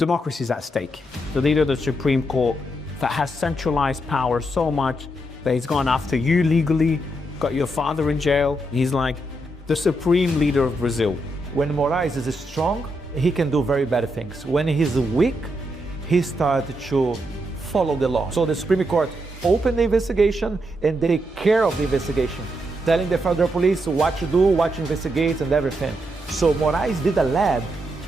Democracy is at stake. The leader of the Supreme Court that has centralized power so much that he's gone after you legally, got your father in jail. He's like the supreme leader of Brazil. When Moraes is strong, he can do very bad things. When he's weak, he started to follow the law. So the Supreme Court opened the investigation and they take care of the investigation, telling the federal police what to do, what to investigate and everything. So Moraes did a lab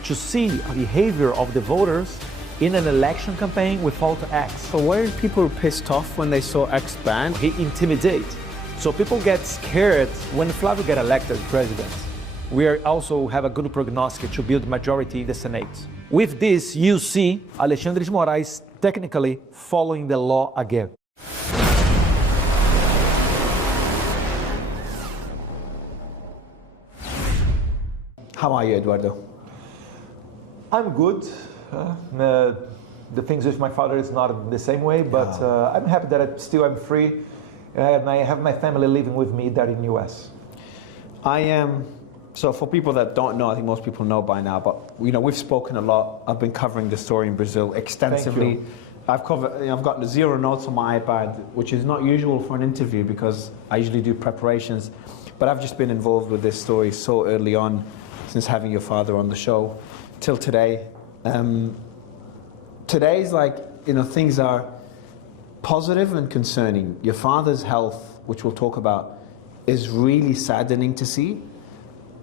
to see the behavior of the voters in an election campaign without acts. So weren't people pissed off when they saw X banned? He intimidates. So people get scared when Flávio get elected president. We also have a good prognostic to build majority in the Senate. With this, you see Alexandre de Moraes technically following the law again. How are you, Eduardo? I'm good. The things with my father is not the same way, but I'm happy that I'm free, and I have my family living with me there in the US. I am. So for people that don't know, I think most people know by now, but we've spoken a lot. I've been covering the story in Brazil extensively. I've got 0 notes on my iPad, which is not usual for an interview because I usually do preparations. But I've just been involved with this story so early on, since having your father on the show, till today. Today's things are positive and concerning. Your father's health, which we'll talk about, is really saddening to see.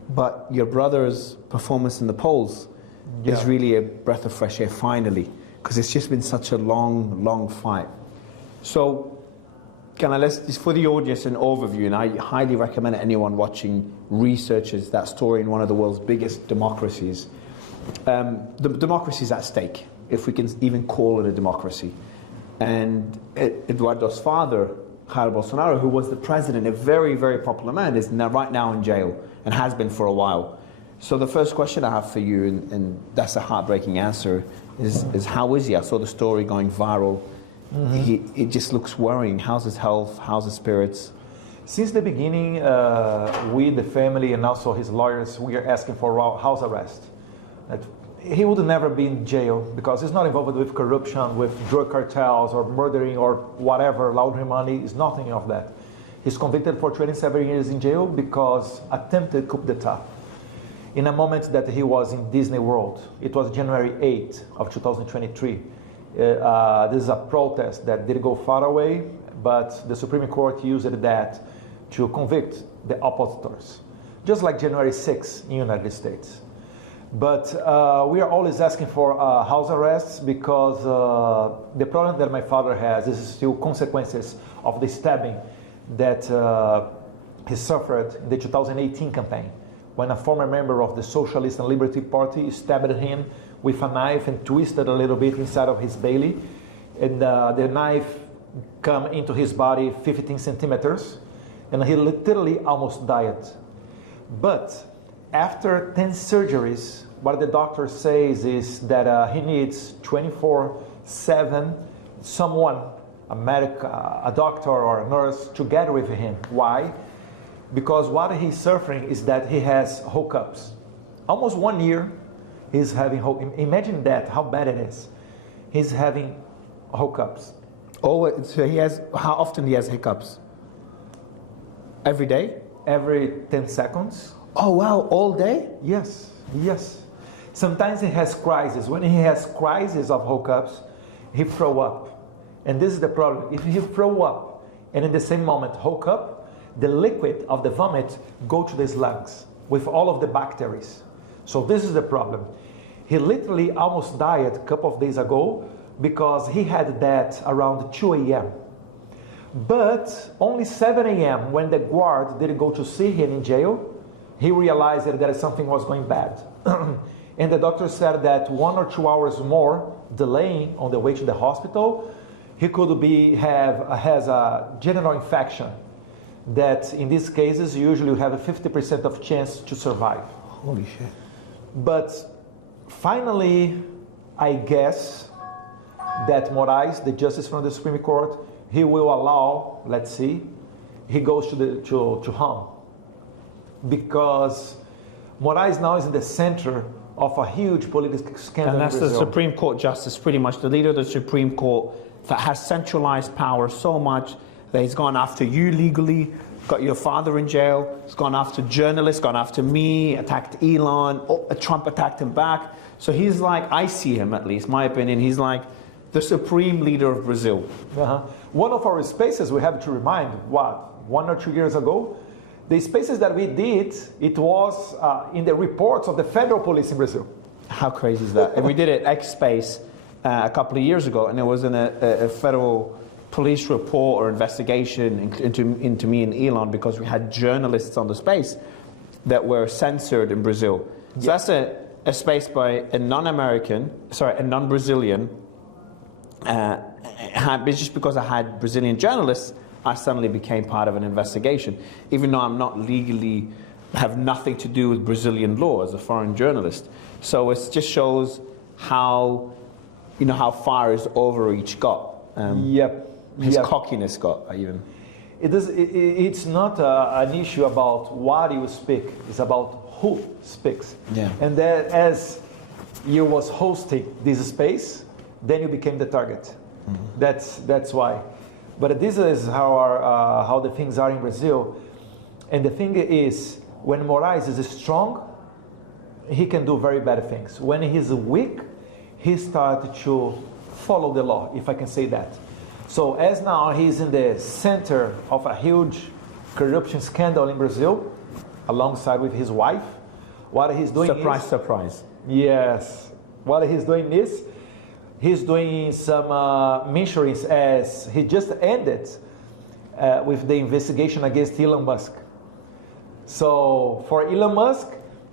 But your brother's performance in the polls is really a breath of fresh air, finally, because it's just been such a long fight. So, let's, for the audience, an overview, and I highly recommend anyone watching researches that story in one of the world's biggest democracies. The democracy is at stake, if we can even call it a democracy. And Eduardo's father, Jair Bolsonaro, who was the president, a very, very popular man, is right now in jail and has been for a while. So the first question I have for you, and that's a heartbreaking answer, is how is he? I saw the story going viral. It just looks worrying. How's his health? How's his spirits? Since the beginning, we, the family, and also his lawyers, we are asking for house arrest. That he would never be in jail because he's not involved with corruption, with drug cartels, or murdering, or whatever, laundering money. It's nothing of that. He's convicted for 27 years in jail because attempted coup d'etat. In a moment that he was in Disney World, it was January 8th of 2023. This is a protest that didn't go far away, but the Supreme Court used that to convict the oppositors, just like January 6th in the United States. But we are always asking for house arrests because the problem that my father has is still consequences of the stabbing that he suffered in the 2018 campaign, when a former member of the Socialist and Liberty Party stabbed him with a knife and twisted a little bit inside of his belly, and the knife came into his body 15 centimeters, and he literally almost died. But after 10 surgeries, what the doctor says is that he needs 24/7 someone, a doctor or a nurse, together with him. Why? Because what he's suffering is that he has hookups. Almost 1 year, he's having imagine that, how bad it is. He's having hookups. Oh, so how often he has hiccups? Every day? Every 10 seconds. Oh wow, all day? Yes. Sometimes he has crises. When he has crises of hookups, he throw up. And this is the problem. If he throw up and in the same moment hook up, the liquid of the vomit go to his lungs with all of the bacteria. So this is the problem. He literally almost died a couple of days ago because he had that around 2 a.m. But only 7 a.m. when the guard didn't go to see him in jail, he realized that something was going bad. And the doctor said that 1 or 2 hours more delaying on the way to the hospital, he could has a general infection that in these cases usually you have a 50% of chance to survive. Holy shit. But finally, I guess that Moraes, the justice from the Supreme Court, he will allow, let's see, he goes to home. Because Moraes now is in the center of a huge political scandal And that's in the Brazil. Supreme Court justice, pretty much the leader of the Supreme Court that has centralized power so much that he's gone after you legally, got your father in jail, he's gone after journalists, gone after me, attacked Elon, Trump attacked him back. So he's like, I see him at least, my opinion, he's like the supreme leader of Brazil. One of our spaces, we have to remind, 1 or 2 years ago, the spaces that we did, it was in the reports of the federal police in Brazil. How crazy is that? And we did it X Space a couple of years ago, and it was in a federal police report or investigation into me and Elon, because we had journalists on the space that were censored in Brazil. So that's a space by a non-Brazilian. Just because I had Brazilian journalists, I suddenly became part of an investigation, even though I'm not legally, have nothing to do with Brazilian law as a foreign journalist. So it just shows how, how far his overreach got. His cockiness got even. It's not an issue about what you speak, it's about who speaks. Yeah. And that as you was hosting this space, then you became the target. Mm-hmm. That's why. But this is how the things are in Brazil. And the thing is, when Moraes is strong, he can do very bad things. When he's weak, he starts to follow the law, if I can say that. So as now he's in the center of a huge corruption scandal in Brazil, alongside with his wife, what he's doing Surprise. Yes. What he's doing is, he's doing some mentions as he just ended with the investigation against Elon Musk. So for Elon Musk,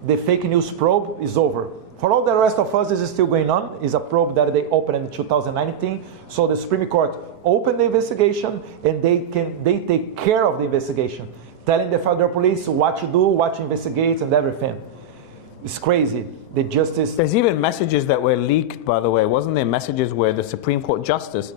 the fake news probe is over. For all the rest of us, this is still going on. It's a probe that they opened in 2019. So the Supreme Court opened the investigation, and they take care of the investigation, telling the federal police what to do, what to investigate, and everything. It's crazy. The justice. There's even messages that were leaked, by the way. Wasn't there messages where the Supreme Court justice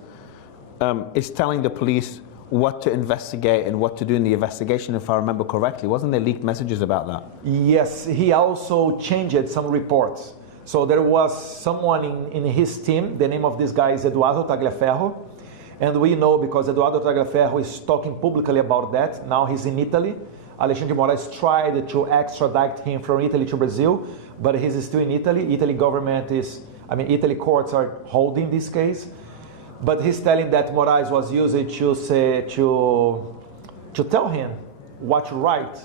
is telling the police what to investigate and what to do in the investigation, if I remember correctly? Wasn't there leaked messages about that? Yes, he also changed some reports. So there was someone in his team, the name of this guy is Eduardo Tagliaferro, and we know because Eduardo Tagliaferro is talking publicly about that. Now he's in Italy. Alexandre de Moraes tried to extradite him from Italy to Brazil, but he's still in Italy. Italy courts are holding this case. But he's telling that Moraes was used to tell him what to write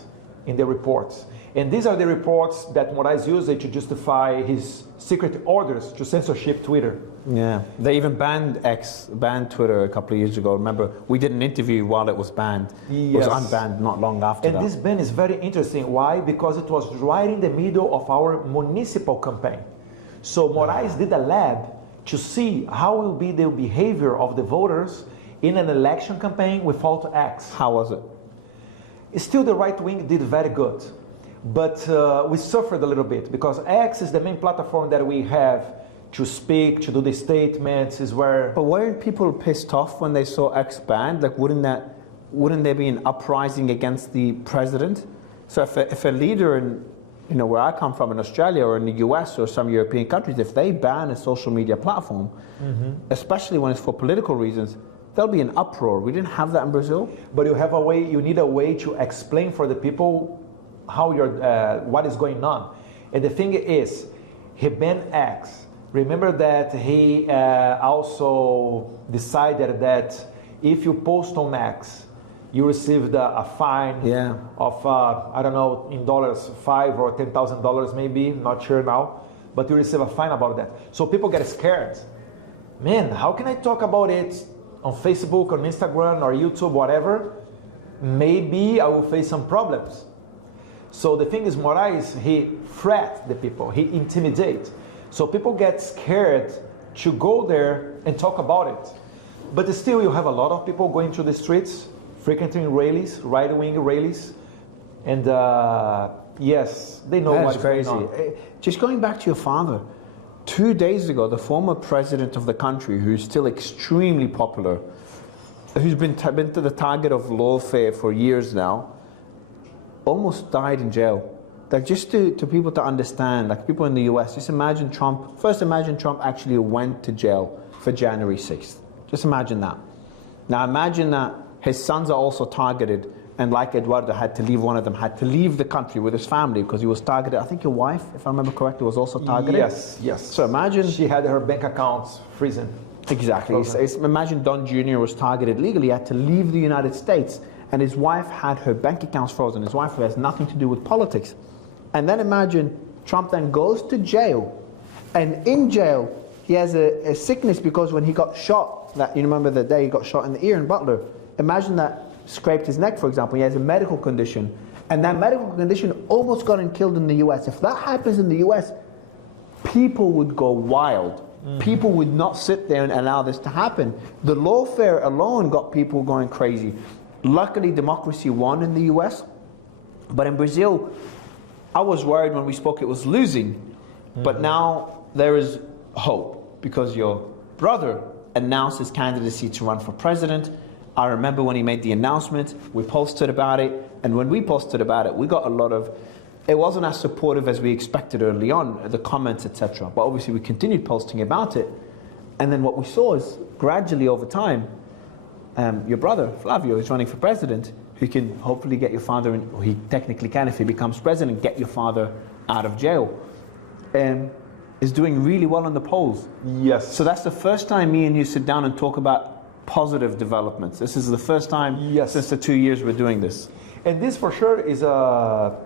in the reports. And these are the reports that Moraes used to justify his secret orders to censorship Twitter. Yeah, they even banned Twitter a couple of years ago. Remember, we did an interview while it was banned. Yes. It was unbanned not long after that. And this ban is very interesting. Why? Because it was right in the middle of our municipal campaign. So Moraes did a lab to see how will be the behavior of the voters in an election campaign without X. How was it? Still, the right wing did very good. But we suffered a little bit because X is the main platform that we have to speak, to do the statements, is where... But weren't people pissed off when they saw X banned? Like, wouldn't there be an uprising against the president? So if a leader in, where I come from in Australia or in the US or some European countries, if they ban a social media platform, especially when it's for political reasons, there'll be an uproar. We didn't have that in Brazil. But you need a way to explain for the people how what is going on. And the thing is, he banned X. Remember that he also decided that if you post on X, you received a fine of, I don't know, in dollars, $5,000 or $10,000 maybe, not sure now, but you receive a fine about that. So people get scared. Man, how can I talk about it on Facebook, on Instagram, or YouTube, whatever? Maybe I will face some problems. So the thing is, Moraes, he threats the people, he intimidates. So people get scared to go there and talk about it. But still, you have a lot of people going to the streets, frequenting rallies, right-wing rallies, and yes, they know what's crazy. going on. Just going back to your father, 2 days ago, the former president of the country, who's still extremely popular, who's been to the target of lawfare for years now, almost died in jail. like just to people to understand, like people in the US, just imagine Trump, first imagine Trump actually went to jail for January 6th. Just imagine that. Now imagine that his sons are also targeted, and like Eduardo had to leave, one of them had to leave the country with his family because he was targeted. I think your wife, if I remember correctly, was also targeted. Yes, yes. So imagine... She had her bank accounts frozen. Exactly. Imagine Don Jr. was targeted legally, he had to leave the United States, and his wife had her bank accounts frozen. His wife, who has nothing to do with politics. And then imagine Trump then goes to jail, and in jail he has a sickness because when he got shot, that you remember the day he got shot in the ear in Butler, imagine that scraped his neck, for example. He has a medical condition, and that medical condition almost got him killed in the US. If that happens in the US, people would go wild. People would not sit there and allow this to happen. The lawfare alone got people going crazy. Luckily, democracy won in the US, but in Brazil, I was worried when we spoke it was losing, but now there is hope because your brother announced his candidacy to run for president. I remember when he made the announcement, we posted about it, and when we posted about it, we got a lot of, it wasn't as supportive as we expected early on, the comments, etc. But obviously we continued posting about it, and then what we saw is gradually over time, your brother, Flavio, is running for president, who can hopefully get your father, or he technically can if he becomes president, get your father out of jail, is doing really well in the polls. Yes. So that's the first time me and you sit down and talk about positive developments. This is the first time since the 2 years we're doing this. And this for sure is a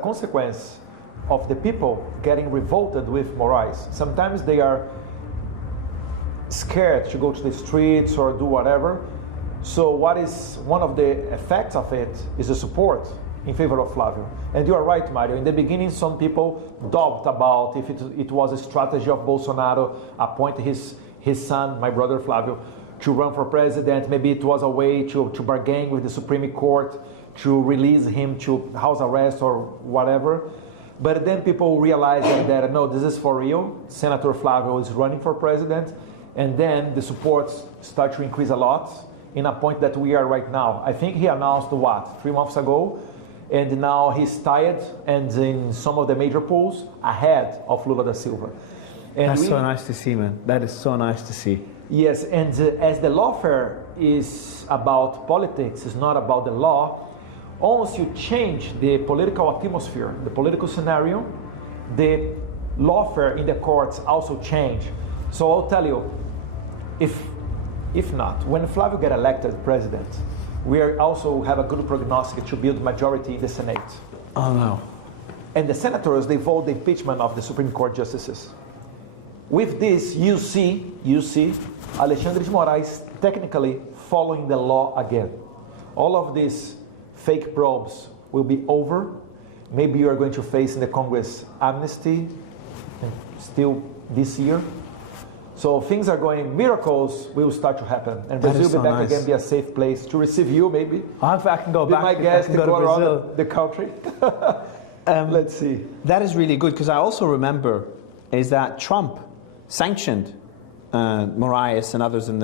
consequence of the people getting revolted with Moraes. Sometimes they are scared to go to the streets or do whatever. So what is one of the effects of it is the support in favor of Flavio. And you are right, Mario. In the beginning, some people doubted about if it was a strategy of Bolsonaro appoint his son, my brother Flavio, to run for president. Maybe it was a way to bargain with the Supreme Court to release him to house arrest or whatever. But then people realized that no, this is for real. Senator Flavio is running for president. And then the support started to increase a lot in a point that we are right now. I think he announced, 3 months ago? And now he's tied and in some of the major polls ahead of Lula da Silva. And that's so nice to see, man. That is so nice to see. Yes, and as the lawfare is about politics, it's not about the law, once you change the political atmosphere, the political scenario, the lawfare in the courts also change. So I'll tell you, if not, when Flavio get elected president, we also have a good prognostic to build majority in the Senate. Oh no. And the senators, they vote the impeachment of the Supreme Court justices. With this, you see Alexandre de Moraes technically following the law again. All of these fake probes will be over. Maybe you are going to face in the Congress amnesty still this year. So things are going, miracles will start to happen. And Brazil will be back again, be a safe place to receive you maybe. I can go back. Be my guest, go around the country. Let's see. That is really good, because I also remember is that Trump sanctioned Moraes and others in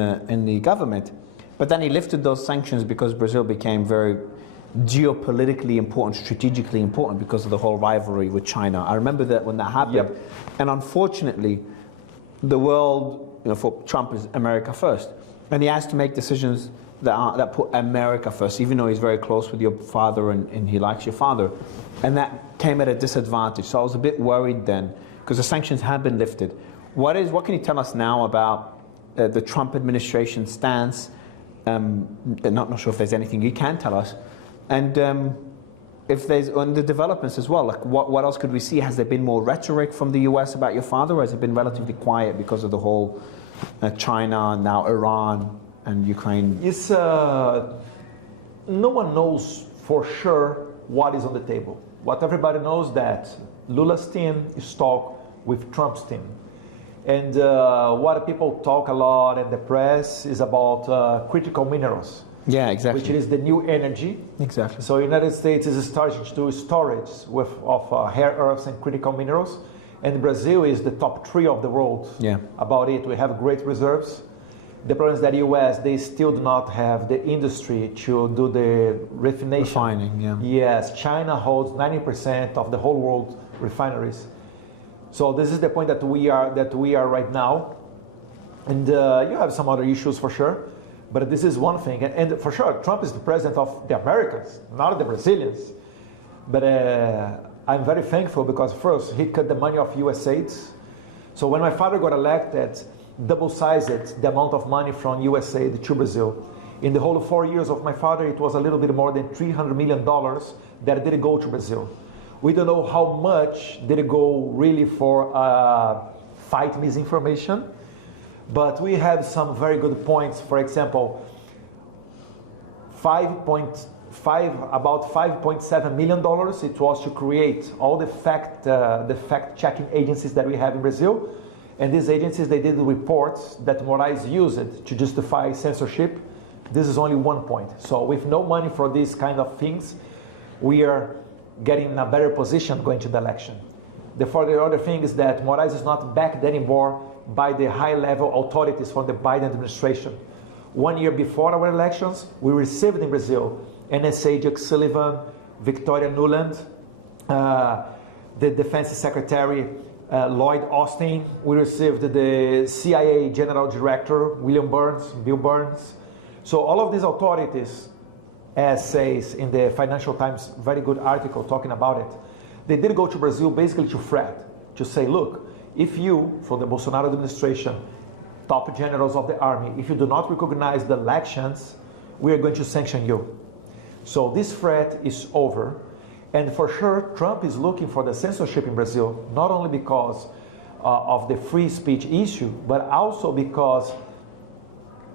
the government, but then he lifted those sanctions because Brazil became very geopolitically important, strategically important because of the whole rivalry with China. I remember that when that happened, and unfortunately, the world, for Trump is America first, and he has to make decisions that put America first, even though he's very close with your father and he likes your father, and that came at a disadvantage. So I was a bit worried then, because the sanctions had been lifted. What can you tell us now about the Trump administration stance? Not sure if there's anything you can tell us, and if there's on the developments as well. Like what else could we see? Has there been more rhetoric from the US about your father, or has it been relatively quiet because of the whole China, now Iran and Ukraine? It's no one knows for sure what is on the table. What everybody knows that Lula's team is talk with Trump's team. And what people talk a lot in the press is about critical minerals. Yeah, exactly. Which is the new energy. Exactly. So United States is starting to do storage of rare earths and critical minerals. And Brazil is the top 3 of the world about it. We have great reserves. The problem is that U.S., they still do not have the industry to do the Refining, yeah. Yes, China holds 90% of the whole world refineries. So this is the point that we are right now. And you have some other issues for sure, but this is one thing. And for sure, Trump is the president of the Americans, not the Brazilians. But I'm very thankful because first, he cut the money of USAID. So when my father got elected, double-sized the amount of money from USAID to Brazil. In the whole 4 years of my father, it was a little bit more than $300 million that did go to Brazil. We don't know how much did it go really for fight misinformation, but we have some very good points. For example, about $5.7 million it was to create all the fact-checking agencies that we have in Brazil. And these agencies, they did reports that Moraes used to justify censorship. This is only one point. So with no money for these kind of things, we are getting in a better position going to the election. The other thing is that Moraes is not backed anymore by the high-level authorities from the Biden administration. 1 year before our elections, we received in Brazil NSA Jake Sullivan, Victoria Nuland, the Defense Secretary Lloyd Austin. We received the CIA General Director Bill Burns. So all of these authorities, as says in the Financial Times, very good article talking about it, they did go to Brazil basically to threat, to say, look, if you, from the Bolsonaro administration, top generals of the army, if you do not recognize the elections, we are going to sanction you. So this threat is over. And for sure, Trump is looking for the censorship in Brazil, not only because of the free speech issue, but also because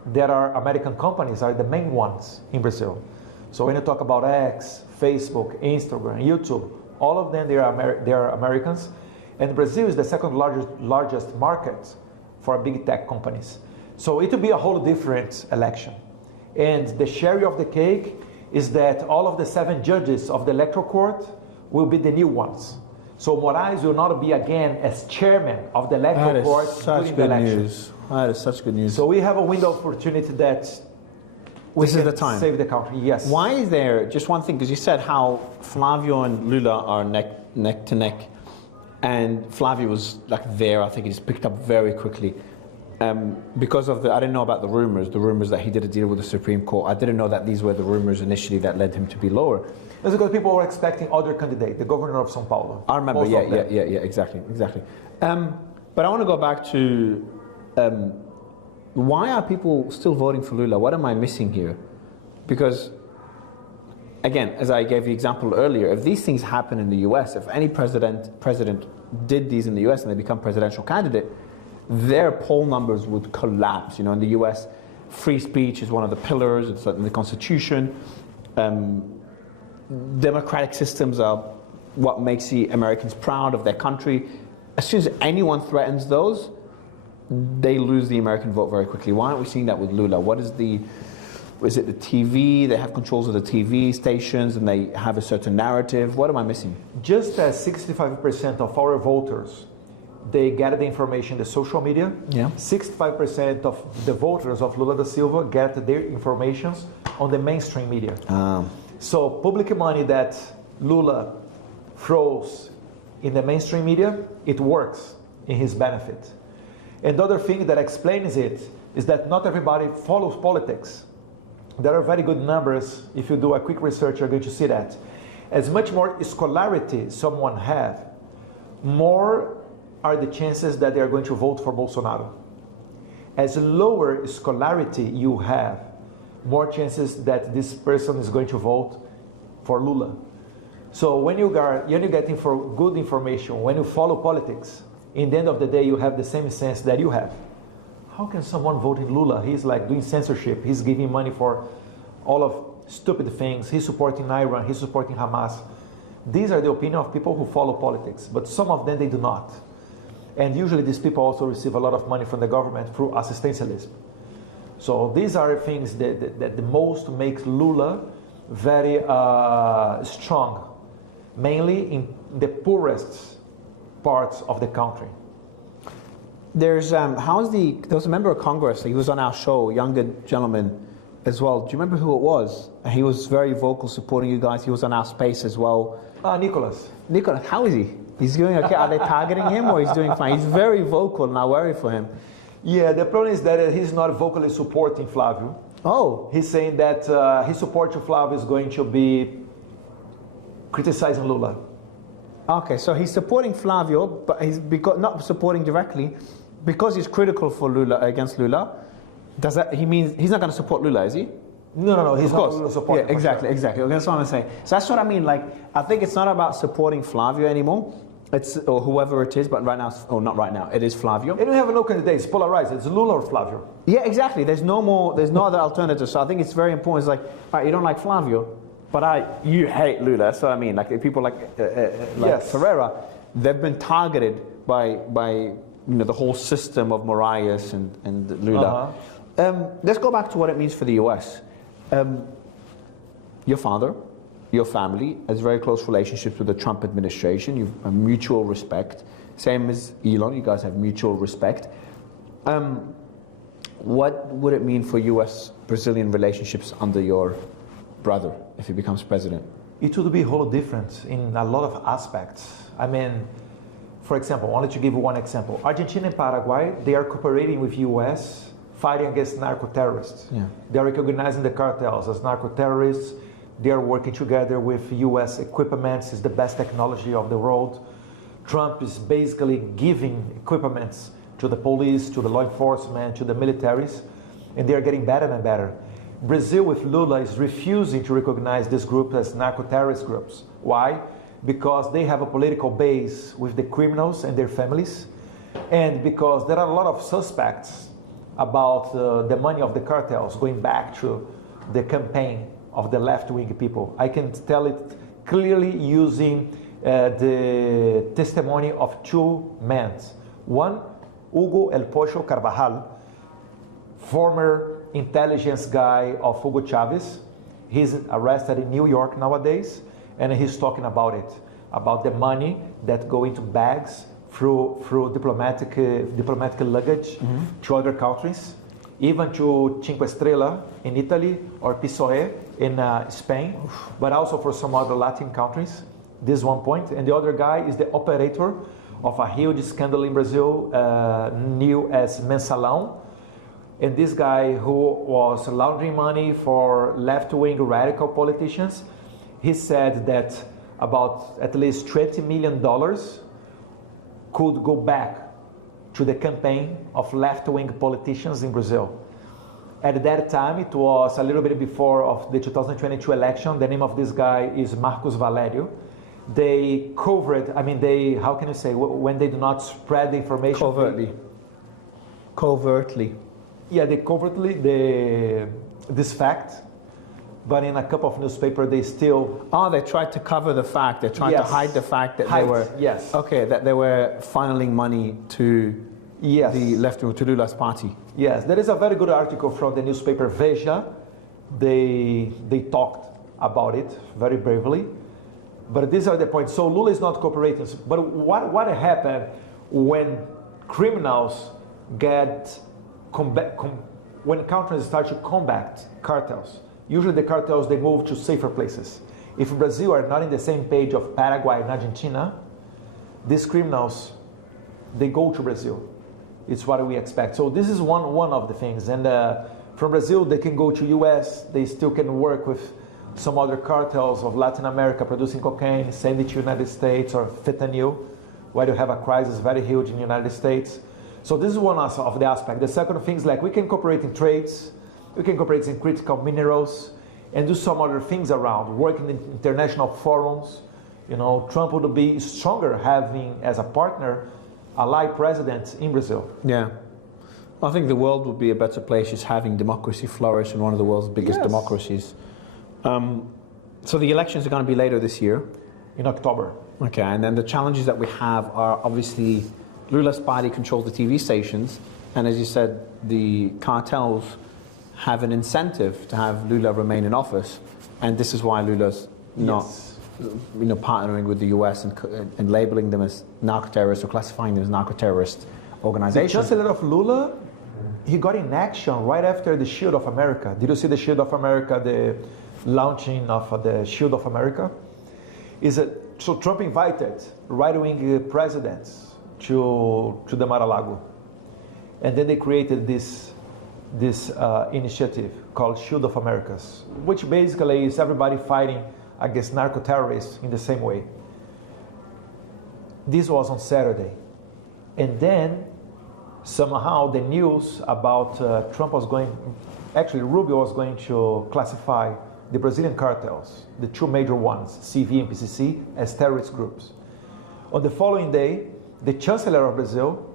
there are American companies are the main ones in Brazil. So when you talk about X, Facebook, Instagram, YouTube, all of them, they are Americans. And Brazil is the second largest market for big tech companies. So it will be a whole different election. And the cherry of the cake is that all of the 7 judges of the electoral court will be the new ones. So Moraes will not be again as chairman of the electoral court during the election. That is such good news. So we have a window of opportunity that this is the time. Save the country. Yes. Why is there, just one thing, because you said how Flavio and Lula are neck to neck, and Flavio was like there, I think he's picked up very quickly. Because of I didn't know about the rumors that he did a deal with the Supreme Court. I didn't know that these were the rumors initially that led him to be lower. That's because people were expecting other candidate, the governor of São Paulo. I remember, exactly. But I want to go back to why are people still voting for Lula? What am I missing here? Because, again, as I gave the example earlier, if these things happen in the US, if any president did these in the US and they become presidential candidate, their poll numbers would collapse. You know, in the US, free speech is one of the pillars, it's in the Constitution. Democratic systems are what makes the Americans proud of their country. As soon as anyone threatens those, they lose the American vote very quickly. Why aren't we seeing that with Lula? Is it the TV? They have controls of the TV stations and they have a certain narrative. What am I missing? Just as 65% of our voters, they get the information in the social media. Yeah. 65% of the voters of Lula da Silva get their information on the mainstream media. So public money that Lula throws in the mainstream media, it works in his benefit. And the other thing that explains it is that not everybody follows politics. There are very good numbers. If you do a quick research, you're going to see that. As much more scholarity someone have, more are the chances that they are going to vote for Bolsonaro. As lower scholarity you have, more chances that this person is going to vote for Lula. So when you're getting for good information, when you follow politics, in the end of the day, you have the same sense that you have. How can someone vote in Lula? He's like doing censorship. He's giving money for all of stupid things. He's supporting Iran. He's supporting Hamas. These are the opinion of people who follow politics, but some of them, they do not. And usually these people also receive a lot of money from the government through assistencialism. So these are things that the most makes Lula very strong, mainly in the poorest parts of the country. There's there was a member of Congress. He was on our show, a younger gentleman as well. Do you remember who it was? He was very vocal, supporting you guys. He was on our space as well. Nicholas. Nicholas, how is he? He's doing okay. Are they targeting him, or he's doing fine? He's very vocal, and I worry for him. Yeah, the problem is that he's not vocally supporting Flavio. Oh. He's saying that his support to Flavio is going to be criticizing Lula. Okay, so he's supporting Flavio, but he's not supporting directly because he's critical for Lula against Lula. Does that means he's not going to support Lula, is he? No. He's not Lula supporting. Yeah, exactly. That's what I'm saying. So that's what I mean. Like, I think it's not about supporting Flavio anymore. It's or whoever it is, but right now, or not right now, it is Flavio. And we have no candidates. It's polarized. It's Lula or Flavio. Yeah, exactly. There's no other alternative. So I think it's very important. It's like, all right, you don't like Flavio, but you hate Lula. That's what I mean. Like people like yes. Ferreira, they've been targeted by the whole system of Moraes and Lula. Let's go back to what it means for the U.S. Your father, your family has very close relationships with the Trump administration. You have mutual respect. Same as Elon, you guys have mutual respect. What would it mean for U.S.-Brazilian relationships under your brother if he becomes president? It would be wholly different in a lot of aspects. I mean, for example, only to give one example, Argentina and Paraguay, they are cooperating with U.S. fighting against narco-terrorists. Yeah. They are recognizing the cartels as narco-terrorists. They are working together with U.S. equipments. It's the best technology of the world. Trump is basically giving equipments to the police, to the law enforcement, to the militaries, and they are getting better and better. Brazil with Lula is refusing to recognize this group as narco-terrorist groups. Why? Because they have a political base with the criminals and their families, and because there are a lot of suspects about the money of the cartels going back to the campaign of the left-wing people. I can tell it clearly using the testimony of two men. One, Hugo El Pocho Carvajal, former intelligence guy of Hugo Chavez. He's arrested in New York nowadays, and he's talking about it, about the money that go into bags through diplomatic luggage to other countries, even to Cinque Estrella in Italy or Pisoe in Spain, but also for some other Latin countries. This is one point. And the other guy is the operator of a huge scandal in Brazil, new as Mensalão. And this guy who was laundering money for left-wing radical politicians, he said that about at least $20 million could go back to the campaign of left-wing politicians in Brazil. At that time, it was a little bit before of the 2022 election. The name of this guy is Marcos Valério. They covered, how can you say, when they do not spread the information? Covertly. Yeah, they covertly this fact, but in a couple of newspapers they still. They tried to cover the fact. They tried to hide the fact that they were. Yes. Okay, that they were funneling money to the left, to Lula's party. Yes, there is a very good article from the newspaper Veja. They talked about it very bravely, but these are the points. So Lula is not cooperating. But what happened when criminals get when countries start to combat cartels? Usually the cartels, they move to safer places. If Brazil are not in the same page of Paraguay and Argentina, these criminals, they go to Brazil. It's what we expect. So this is one of the things. And from Brazil, they can go to US. They still can work with some other cartels of Latin America producing cocaine, send it to United States, or fentanyl, where you have a crisis very huge in the United States. So this is one of the aspects. The second thing is like we can cooperate in trades, we can cooperate in critical minerals, and do some other things around, work in international forums. Trump would be stronger having as a partner ally president in Brazil. Yeah. I think the world would be a better place just having democracy flourish in one of the world's biggest democracies. So the elections are going to be later this year. In October. Okay, and then the challenges that we have are obviously Lula's party controls the TV stations, and as you said, the cartels have an incentive to have Lula remain in office, and this is why Lula's not partnering with the US and labeling them as narco-terrorists or classifying them as narco-terrorists organization. The Chancellor of Lula, he got in action right after the Shield of America. Did you see the Shield of America, the launching of the Shield of America? So Trump invited right-wing presidents to the Mar-a-Lago. And then they created this initiative called Shield of Americas, which basically is everybody fighting against narco-terrorists in the same way. This was on Saturday. And then somehow the news about Trump was going, actually Rubio was going to classify the Brazilian cartels, the two major ones, CV and PCC, as terrorist groups. On the following day, the Chancellor of Brazil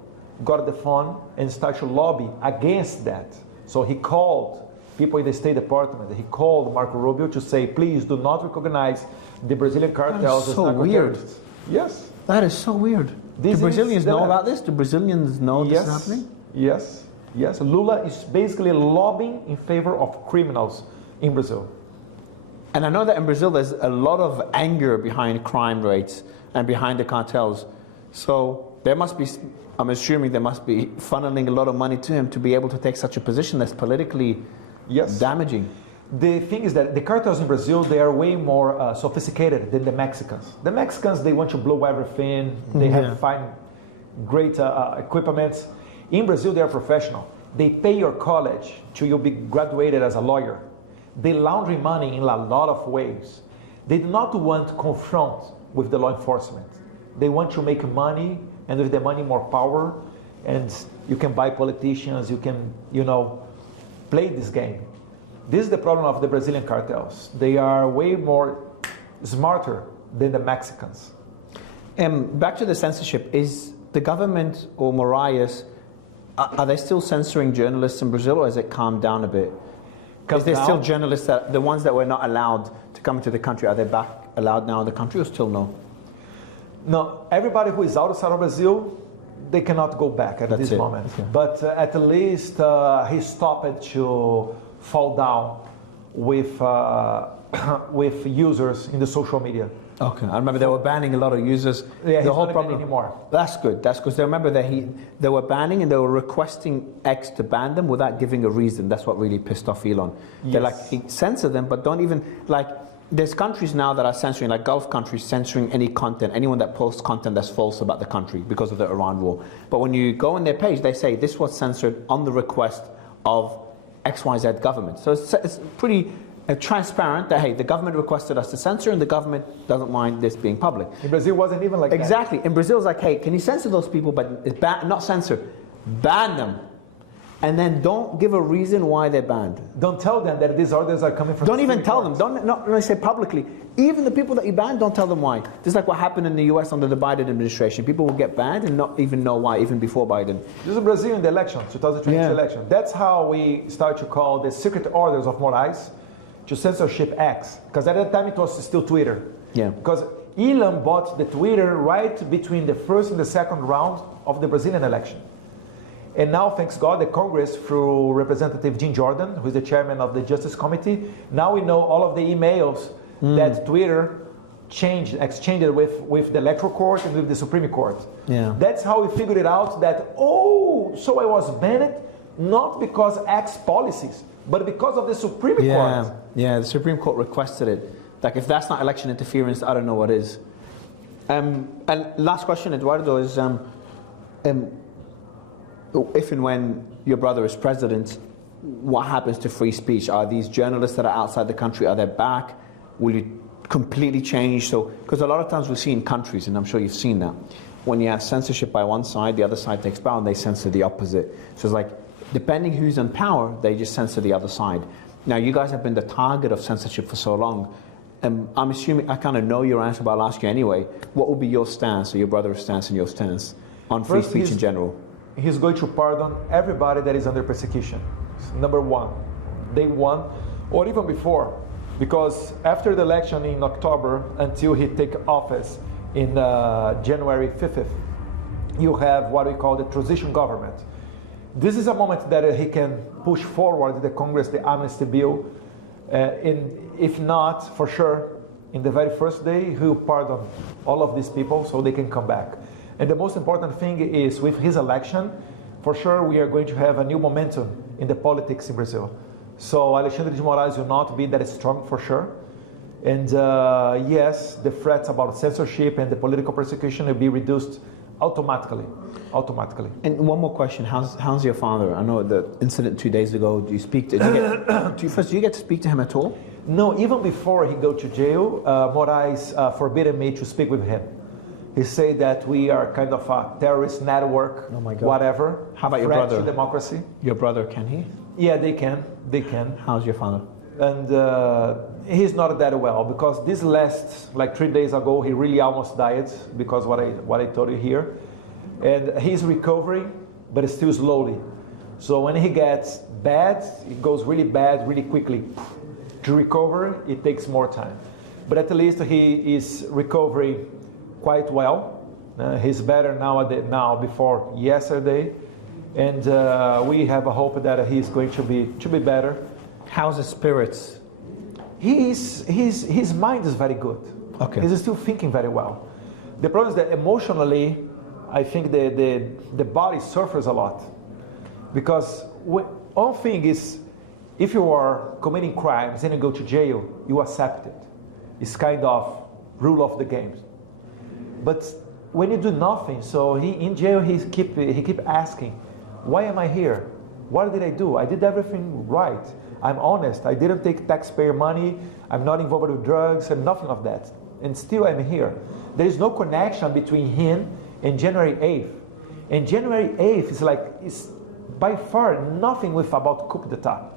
got the phone and started to lobby against that. So he called people in the State Department, he called Marco Rubio to say, please do not recognize the Brazilian cartels as narco-terrorists. Yes. That is so weird. Do Brazilians know about this? Do Brazilians know this is happening? Yes. Lula is basically lobbying in favor of criminals in Brazil. And I know that in Brazil there's a lot of anger behind crime rates and behind the cartels. So there must be, I'm assuming there must be funneling a lot of money to him to be able to take such a position that's politically damaging. The thing is that the cartels in Brazil, they are way more sophisticated than the Mexicans. The Mexicans, they want to blow everything. They have great equipment. In Brazil, they are professional. They pay your college till you be graduated as a lawyer. They launder money in a lot of ways. They do not want to confront with the law enforcement. They want to make money, and with the money, more power, and you can buy politicians, you can, play this game. This is the problem of the Brazilian cartels. They are way more smarter than the Mexicans. Back to the censorship, is the government or Moraes, are they still censoring journalists in Brazil, or has it calmed down a bit? Is there still journalists, the ones that were not allowed to come into the country, are they back allowed now in the country, or still no? No, everybody who is outside of Brazil, they cannot go back at this moment. Okay. But at least he stopped to fall down with users in the social media. Okay, I remember they were banning a lot of users. Yeah, the whole problem anymore. That's good. That's because they remember that they were banning and they were requesting X to ban them without giving a reason. That's what really pissed off Elon. Yes. They're like, censor them, but don't even There's countries now that are censoring, like Gulf countries, censoring any content, anyone that posts content that's false about the country because of the Iran war. But when you go on their page, they say this was censored on the request of XYZ government. So it's pretty transparent that, hey, the government requested us to censor and the government doesn't mind this being public. In Brazil, it wasn't even like that. Exactly. In Brazil, it's like, hey, can you censor those people, but it's not censor, ban them. And then don't give a reason why they're banned. Don't tell them that these orders are coming from. Don't even tell them. Don't say publicly. Even the people that you ban, don't tell them why. Just like what happened in the U.S. under the Biden administration. People will get banned and not even know why, even before Biden. This is Brazil in the election, 2020 election. That's how we start to call the secret orders of Moraes to censorship X. Because at that time it was still Twitter. Yeah. Because Elon bought the Twitter right between the first and the second round of the Brazilian election. And now, thanks God, the Congress, through Representative Jim Jordan, who is the chairman of the Justice Committee, now we know all of the emails that Twitter exchanged with the Electoral Court and with the Supreme Court. Yeah. That's how we figured it out that, so I was banned not because X policies, but because of the Supreme Court. Yeah, the Supreme Court requested it. Like, if that's not election interference, I don't know what is. And last question, Eduardo, is if and when your brother is president, what happens to free speech? Are these journalists that are outside the country, are they back? Will you completely change? So, because a lot of times we see in countries, and I'm sure you've seen that, when you have censorship by one side, the other side takes power and they censor the opposite. So it's like, depending who's in power, they just censor the other side. Now, you guys have been the target of censorship for so long. I'm assuming, I kind of know your answer, but I'll ask you anyway. What will be your stance, or your brother's stance and your stance on free speech in general? He's going to pardon everybody that is under persecution. Number one, day one, or even before. Because after the election in October, until he take office in January 5th, you have what we call the transition government. This is a moment that he can push forward the Congress, the amnesty bill. If not, for sure, in the very first day, he will pardon all of these people so they can come back. And the most important thing is with his election, for sure we are going to have a new momentum in the politics in Brazil. So Alexandre de Moraes will not be that strong for sure. And yes, the threats about censorship and the political persecution will be reduced automatically. And one more question: How's your father? I know the incident 2 days ago. Do you speak to? Do you get to speak to him at all? No, even before he go to jail, Moraes forbidden me to speak with him. He said that we are kind of a terrorist network, Oh my God. whatever. How about your threat brother? to democracy. Your brother, can he? Yeah, they can. How's your father? And he's not that well because this last, like 3 days ago, he really almost died because what I told you here. And he's recovering, but still slowly. So when he gets bad, it goes really bad really quickly. To recover, it takes more time. But at least he is recovering quite well. He's better now before yesterday. And we have a hope that he's going to be better. How's his spirits? His mind is very good. Okay. He's still thinking very well. The problem is that emotionally, I think the body suffers a lot. Because one thing is, if you are committing crimes and you go to jail, you accept it. It's kind of rule of the game. But when you do nothing, so in jail he keep asking, why am I here? What did I do? I did everything right. I'm honest. I didn't take taxpayer money. I'm not involved with drugs and nothing of that. And still I'm here. There is no connection between him and January 8th. And January 8th is by far nothing about coup d'etat.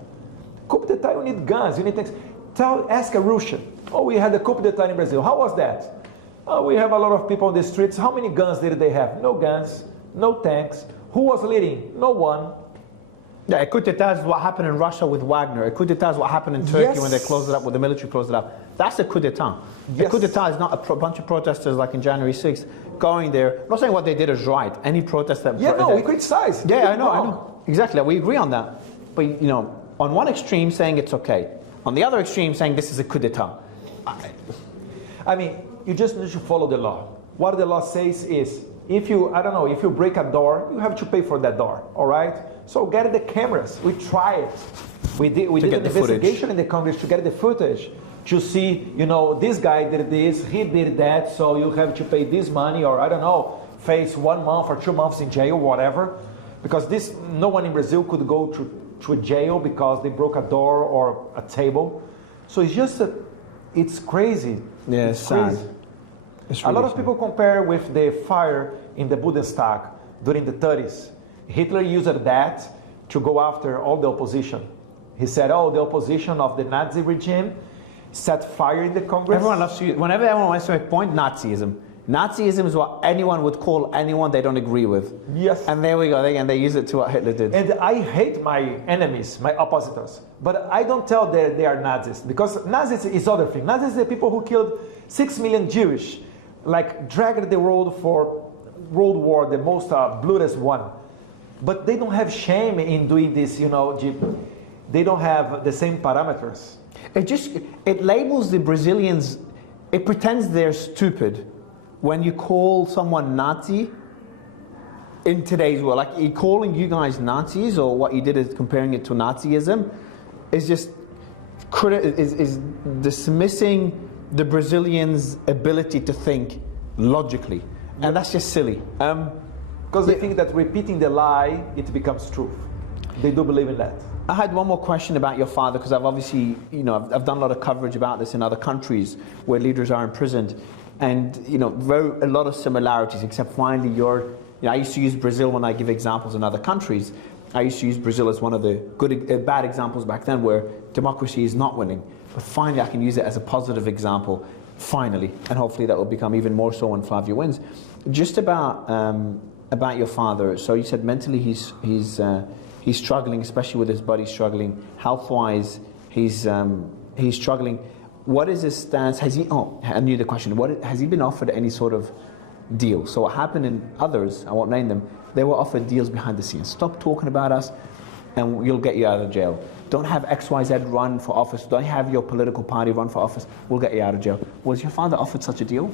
Coup d'etat, you need guns, you need things. Ask a Russian. Oh, we had a coup d'etat in Brazil. How was that? Oh, we have a lot of people on the streets. How many guns did they have? No guns, no tanks. Who was leading? No one. Yeah, a coup d'etat is what happened in Russia with Wagner. A coup d'etat is what happened in Turkey Yes. when they closed it up, when the military closed it up. That's a coup d'etat. Yes. A coup d'etat is not a bunch of protesters like in January 6th going there. I'm not saying what they did is right. Any protest that... Yeah, no, we criticize. Yeah, I know. Exactly, we agree on that. But, on one extreme saying it's okay. On the other extreme saying this is a coup d'etat. I mean, you just need to follow the law. What the law says is, if you break a door, you have to pay for that door, all right? So get the cameras. We try it. We did an investigation in the Congress to get the footage to see, this guy did this, he did that, so you have to pay this money, or face 1 month or 2 months in jail, whatever. Because no one in Brazil could go to a jail because they broke a door or a table. So it's just it's crazy. Yeah, it's sad. Crazy. It's A lot really of people compare with the fire in the Bundestag during the 30s. Hitler used that to go after all the opposition. He said, the opposition of the Nazi regime set fire in the Congress. Everyone loves to, whenever everyone wants to make a point, Nazism. Nazism is what anyone would call anyone they don't agree with. Yes. And there we go, and they use it to what Hitler did. And I hate my enemies, my oppositors. But I don't tell them they are Nazis. Because Nazis is other thing. Nazis are the people who killed 6 million Jewish. Dragged the world for World War, the most bloodiest one. But they don't have shame in doing this, They don't have the same parameters. It labels the Brazilians, it pretends they're stupid. When you call someone Nazi in today's world, like calling you guys Nazis, or what you did is comparing it to Nazism, is just is dismissing the Brazilians' ability to think logically, and that's just silly. Because they think that repeating the lie, it becomes truth. They do believe in that. I had one more question about your father, because I've obviously, I've done a lot of coverage about this in other countries where leaders are imprisoned, and a lot of similarities, except finally I used to use Brazil when I give examples in other countries. I used to use Brazil as one of the bad examples back then where democracy is not winning. But finally I can use it as a positive example, finally, and hopefully that will become even more so when Flavio wins. Just about your father, so you said mentally he's struggling, especially with his body struggling. Health-wise, he's struggling. What is his stance? I knew the question. Has he been offered any sort of deal? So what happened in others, I won't name them, they were offered deals behind the scenes. Stop talking about us and you'll get you out of jail. Don't have XYZ run for office. Don't have your political party run for office. We'll get you out of jail. Was your father offered such a deal?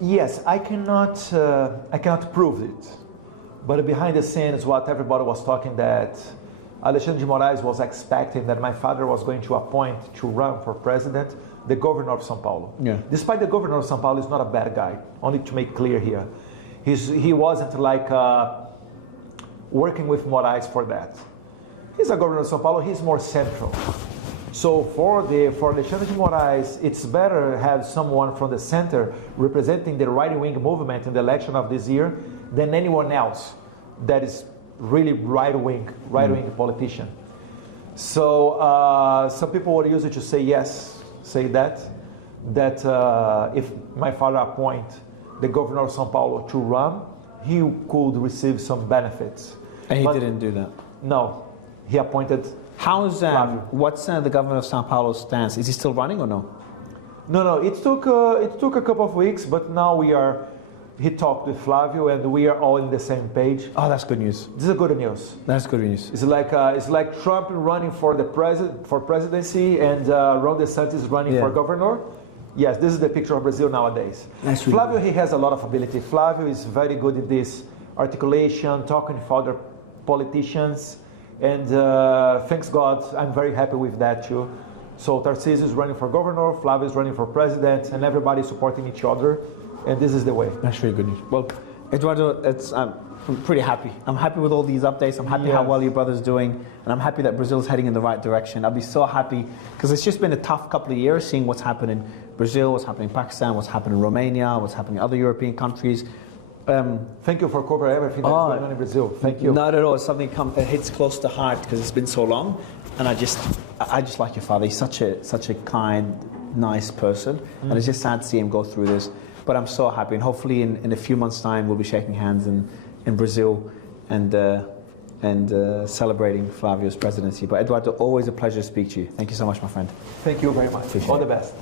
Yes, I cannot prove it, but behind the scenes, what everybody was talking that Alexandre de Moraes was expecting that my father was going to appoint to run for president the governor of São Paulo. Yeah. Despite the governor of São Paulo is not a bad guy, only to make clear here, he wasn't like working with Moraes for that. He's a governor of São Paulo. He's more central. So for Alexandre de Moraes, it's better to have someone from the center representing the right-wing movement in the election of this year than anyone else that is really right-wing politician. So some people would use it to say yes, that if my father appoint the governor of São Paulo to run, he could receive some benefits. And he didn't do that. No, he appointed. How's what's the governor of São Paulo's stance? Is he still running or no? No. It took a couple of weeks, but now he talked with Flavio, and we are all in the same page. Oh, that's good news. This is good news. That's good news. It's like Trump running for presidency and Ron DeSantis running for governor. Yes, this is the picture of Brazil nowadays. That's really Flavio, good. he has a lot of ability. Flavio is very good in this articulation, talking with other politicians, and thanks God, I'm very happy with that too. So Tarcísio is running for governor, Flavio is running for president, and everybody is supporting each other, and this is the way. That's really good news. Well, Eduardo, I'm pretty happy. I'm happy with all these updates. I'm happy how well your brother's doing, and I'm happy that Brazil's heading in the right direction. I'll be so happy because it's just been a tough couple of years seeing what's happened in Brazil, what's happening in Pakistan, what's happened in Romania, what's happening in other European countries. Thank you for covering everything that's going on in Brazil. Thank you. Not at all. It's something that hits close to heart because it's been so long, and I just like your father. He's such a kind, nice person, and it's just sad to see him go through this. But I'm so happy, and hopefully in a few months' time we'll be shaking hands in Brazil and celebrating Flavio's presidency. But Eduardo, always a pleasure to speak to you. Thank you so much, my friend. Thank you very much. Appreciate All it. the best.